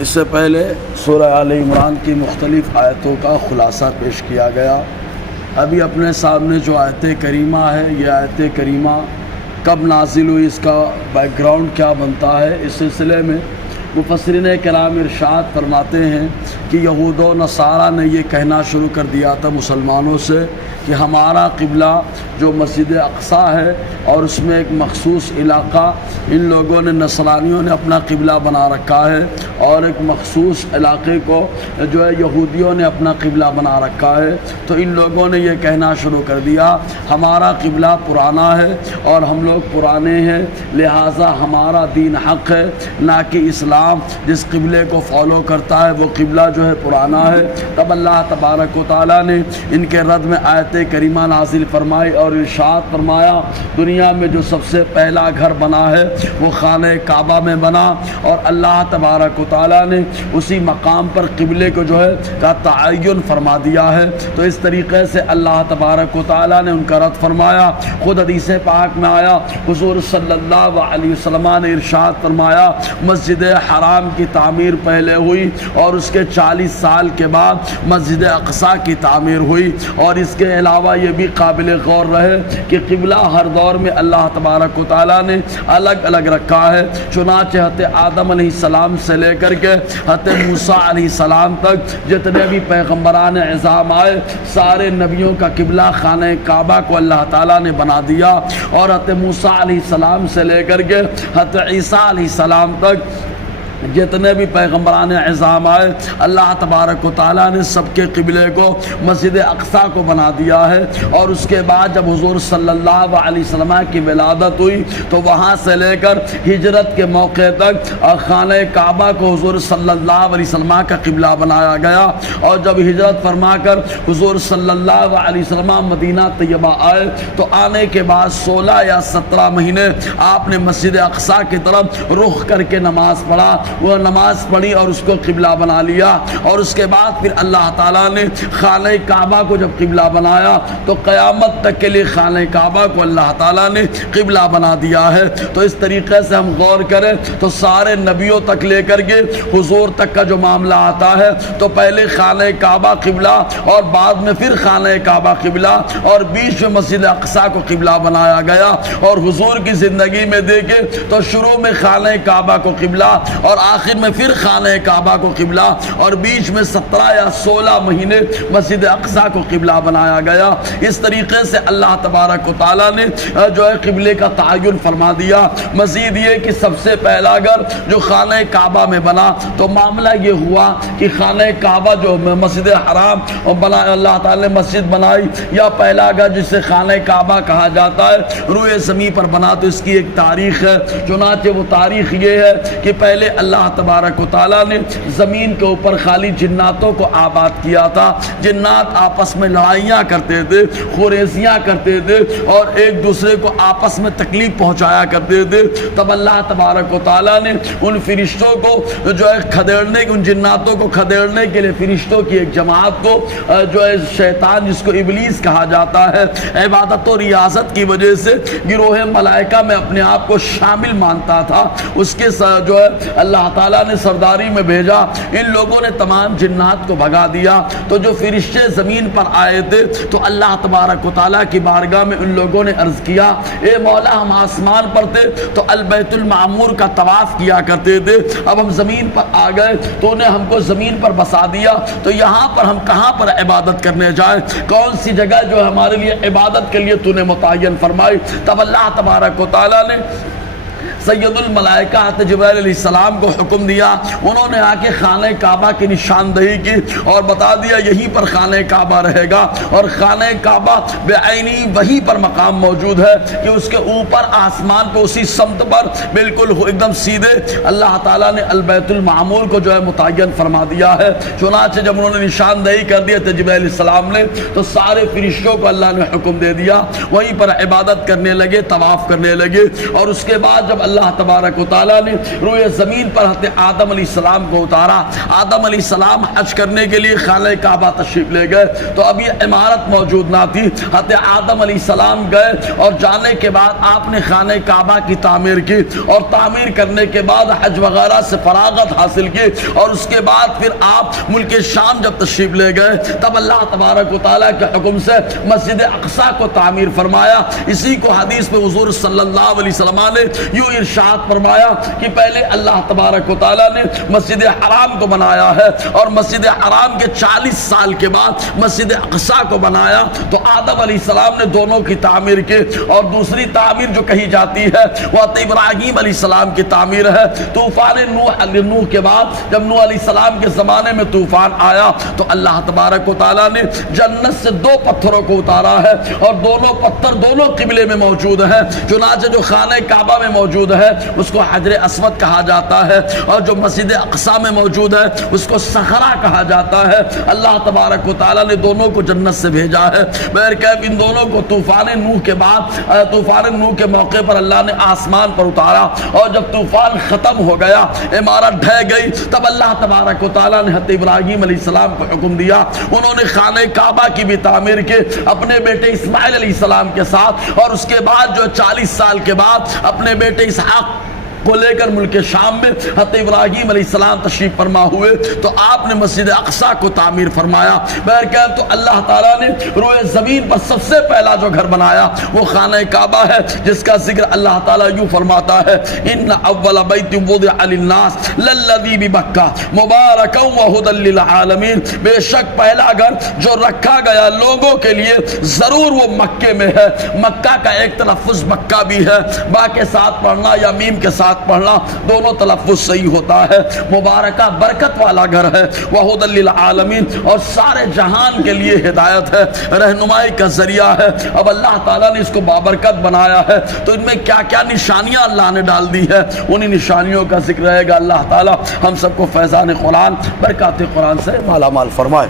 اس سے پہلے سورہ آل عمران کی مختلف آیتوں کا خلاصہ پیش کیا گیا۔ ابھی اپنے سامنے جو آیت کریمہ ہے، یہ آیت کریمہ کب نازل ہوئی، اس کا بیک گراؤنڈ کیا بنتا ہے، اس سلسلے میں مفسرین کرام ارشاد فرماتے ہیں کہ یہود و نصارہ نے یہ کہنا شروع کر دیا تھا مسلمانوں سے کہ ہمارا قبلہ جو مسجد اقصیٰ ہے اور اس میں ایک مخصوص علاقہ ان لوگوں نے، نصرانیوں نے اپنا قبلہ بنا رکھا ہے، اور ایک مخصوص علاقے کو جو ہے یہودیوں نے اپنا قبلہ بنا رکھا ہے۔ تو ان لوگوں نے یہ کہنا شروع کر دیا ہمارا قبلہ پرانا ہے اور ہم لوگ پرانے ہیں، لہٰذا ہمارا دین حق ہے، نہ کہ اسلام جس قبلے کو فالو کرتا ہے وہ قبلہ جو ہے پرانا ہے۔ تب اللہ تبارک و تعالیٰ نے ان کے رد میں آیت کریمہ نازل فرمائی اور ارشاد فرمایا دنیا میں جو سب سے پہلا گھر بنا ہے وہ خانہ کعبہ میں بنا، اور اللہ تبارک و تعالیٰ نے اسی مقام پر قبلے کو جو ہے کا تعین فرما دیا ہے۔ تو اس طریقے سے اللہ تبارک و تعالیٰ نے ان کا رد فرمایا۔ خود حدیث پاک میں آیا، حضور صلی اللہ علیہ وسلم نے ارشاد فرمایا مسجد حرام کی تعمیر پہلے ہوئی اور اس کے 40 سال کے بعد مسجد اقصیٰ کی تعمیر ہوئی۔ اور اس کے علاوہ یہ بھی قابل غور رہے کہ قبلہ ہر دور میں اللہ تبارک و تعالیٰ نے الگ الگ رکھا ہے۔ چنانچہ حضرت آدم علیہ السلام سے لے کر کے حضرت موسیٰ علیہ السلام تک جتنے بھی پیغمبران اعظام آئے، سارے نبیوں کا قبلہ خانہ کعبہ کو اللہ تعالیٰ نے بنا دیا، اور حضرت موسیٰ علیہ السلام سے لے کر کے حضرت عیسیٰ علیہ السلام تک جتنے بھی پیغمبران اعظام آئے، اللہ تبارک و تعالیٰ نے سب کے قبلے کو مسجد اقصیٰ کو بنا دیا ہے۔ اور اس کے بعد جب حضور صلی اللہ علیہ وسلم کی ولادت ہوئی تو وہاں سے لے کر ہجرت کے موقع تک خانہ کعبہ کو حضور صلی اللہ علیہ وسلم کا قبلہ بنایا گیا۔ اور جب ہجرت فرما کر حضور صلی اللہ علیہ وسلم مدینہ طیبہ آئے تو آنے کے بعد 16 یا 17 مہینے آپ نے مسجد اقصیٰ کی طرف رخ کر کے نماز پڑھا، وہ نماز پڑھی اور اس کو قبلہ بنا لیا۔ اور اس کے بعد پھر اللہ تعالیٰ نے خانہ کعبہ کو جب قبلہ بنایا تو قیامت تک کے لیے خانہ کعبہ کو اللہ تعالیٰ نے قبلہ بنا دیا ہے۔ تو اس طریقے سے ہم غور کریں تو سارے نبیوں تک لے کر کے حضور تک کا جو معاملہ آتا ہے تو پہلے خانہ کعبہ قبلہ اور بعد میں پھر خانہ کعبہ قبلہ، اور بیچ میں مسجد اقصیٰ کو قبلہ بنایا گیا۔ اور حضور کی زندگی میں دیکھیں تو شروع میں خانہ کعبہ کو قبلہ اور آخر میں پھر خانہ کعبہ کو قبلہ، اور بیچ میں 17 یا 16 مہینے مسجد اقصیٰ کو قبلہ بنایا گیا۔ اس طریقے سے اللہ تبارک و تعالیٰ نے جو ہے قبلے کا تعین فرما دیا۔ مزید یہ کہ سب سے پہلا گھر جو خانہ کعبہ میں بنا تو معاملہ یہ ہوا کہ خانہ کعبہ جو مسجد حرام بنا، اللہ تعالیٰ نے مسجد بنائی، یا پہلا گھر جسے خانہ کعبہ کہا جاتا ہے روئے زمین پر بنا، تو اس کی ایک تاریخ ہے۔ چنانچہ وہ تاریخ یہ ہے کہ پہلے اللہ تبارک و تعالیٰ نے زمین کے اوپر خالی جناتوں کو آباد کیا تھا۔ جنات آپس میں لڑائیاں کرتے تھے، خوریزیاں کرتے تھے، اور ایک دوسرے کو آپس میں تکلیف پہنچایا کرتے تھے۔ تب اللہ تبارک و تعالیٰ نے ان فرشتوں کو جو ہے کھدیڑنے، ان جناتوں کو کھدیڑنے کے لیے فرشتوں کی ایک جماعت کو جو ہے شیطان جس کو ابلیس کہا جاتا ہے، عبادت و ریاضت کی وجہ سے گروہ ملائکہ میں اپنے آپ کو شامل مانتا تھا، اس کے جو ہے اللہ تعالیٰ نے سرداری میں بھیجا۔ ان لوگوں نے تمام جنات کو بھگا دیا۔ تو جو فرشتے زمین پر آئے تھے تو اللہ تبارک و تعالیٰ کی بارگاہ میں ان لوگوں نے عرض کیا اے مولا، ہم آسمان پر تھے تو البیت المعمور کا طواف کیا کرتے تھے، اب ہم زمین پر آ گئے تو نے ہم کو زمین پر بسا دیا، تو یہاں پر ہم کہاں پر عبادت کرنے جائیں؟ کون سی جگہ جو ہمارے لیے عبادت کے لیے تو نے متعین فرمائی؟ تب اللہ تبارک و تعالیٰ نے سید الملائکہ حضرت جبرائیل علیہ السلام کو حکم دیا۔ انہوں نے آ کے خانہ کعبہ کی نشاندہی کی اور بتا دیا یہیں پر خانہ کعبہ رہے گا، اور خانہ کعبہ بعینی وہیں پر مقام موجود ہے کہ اس کے اوپر آسمان پہ اسی سمت پر بالکل ایک دم سیدھے اللہ تعالیٰ نے البیت المعمور کو جو ہے متعین فرما دیا ہے۔ چنانچہ جب انہوں نے نشاندہی کر دی تھے جبرائیل علیہ السلام نے تو سارے فرشتوں کو اللہ نے حکم دے دیا، وہیں پر عبادت کرنے لگے، طواف کرنے لگے۔ اور اس کے بعد جب اللہ تبارک و تعالیٰ نے روئے زمین پر حضرت آدم علیہ السلام کو اتارا. آدم علیہ السلام حج کرنے کے لیے خانہ کعبہ تشریف لے گئے تو ابھی عمارت موجود نہ تھی. حضرت آدم علیہ السلام گئے اور جانے کے بعد آپ نے خانہ کعبہ کی تعمیر کی اور تعمیر کرنے کے بعد حج وغیرہ سے فراغت حاصل کی اور اس کے بعد پھر آپ ملک شام جب تشریف لے گئے تب اللہ تبارک و تعالیٰ کے حکم سے مسجد اقصی کو تعمیر فرمایا. اسی کو حدیث میں حضور صلی اللہ علیہ وسلم نے یوں ارشاد فرمایا کہ پہلے اللہ تبارک و تعالیٰ نے مسجد حرام کو بنایا ہے اور مسجد حرام کے 40 سال کے بعد مسجد اقصی کو بنایا. تو آدم علیہ السلام نے دونوں کی تعمیر کی اور دوسری تعمیر جو کہی جاتی ہے وہ ابراہیم علیہ السلام کی تعمیر ہے. طوفان نوح کے بعد جب نوح علیہ السلام کے زمانے میں طوفان آیا تو اللہ تبارک و تعالیٰ نے جنت سے 2 پتھروں کو اتارا ہے اور دونوں پتھر دونوں قبلے میں موجود ہیں. چنانچہ جو خانہ کعبہ میں موجود ہے اس کو حجر اسود کہا جاتا ہے اور جو مسجد اقصی میں موجود ہے اس کو صخرہ کہا جاتا ہے. اللہ تبارک و تعالیٰ نے دونوں کو جنت سے بھیجا ہے. بہرکیف ان دونوں کو طوفان نوح کے بعد طوفان نوح کے موقع پر اللہ نے آسمان پر اتارا اور جب طوفان ختم ہو گیا عمارت ڈھہ گئی تب اللہ تبارک و تعالیٰ نے حضرت ابراہیم علیہ السلام کو حکم دیا. انہوں نے خانہ کعبہ کی بھی تعمیر کی اپنے بیٹے اسماعیل علیہ السلام کے ساتھ اور اس کے بعد جو 40 سال کے بعد اپنے بیٹے اسحاق کو لے کر ملک شام میں حضرت ابراہیم علیہ السلام تشریف فرما ہوئے تو آپ نے مسجد اقصی کو تعمیر فرمایا. بہرکیف تو اللہ تعالیٰ نے روئے زمین پر سب سے پہلا جو گھر بنایا وہ خانہ کعبہ ہے جس کا ذکر اللہ تعالیٰ یوں فرماتا ہے ان اول بیت وضع للناس للذی بمکہ مبارکا وہدی للعالمین. بے شک پہلا گھر جو رکھا گیا لوگوں کے لیے ضرور وہ مکے میں ہے. مکہ کا ایک تلفظ مکہ بھی ہے با کے ساتھ پڑھنا یا میم کے ساتھ پڑھنا دونوں تلفظ صحیح ہوتا ہے. مبارکہ برکت والا گھر ہے وہدی للعالمین اور سارے جہان کے لیے ہدایت ہے رہنمائی کا ذریعہ ہے. اب اللہ تعالیٰ نے اس کو بابرکت بنایا ہے تو ان میں کیا کیا نشانیاں اللہ نے ڈال دی ہے انہی نشانیوں کا ذکر رہے گا. اللہ تعالیٰ ہم سب کو فیضان قرآن برکات قرآن سے مالا مال فرمائے.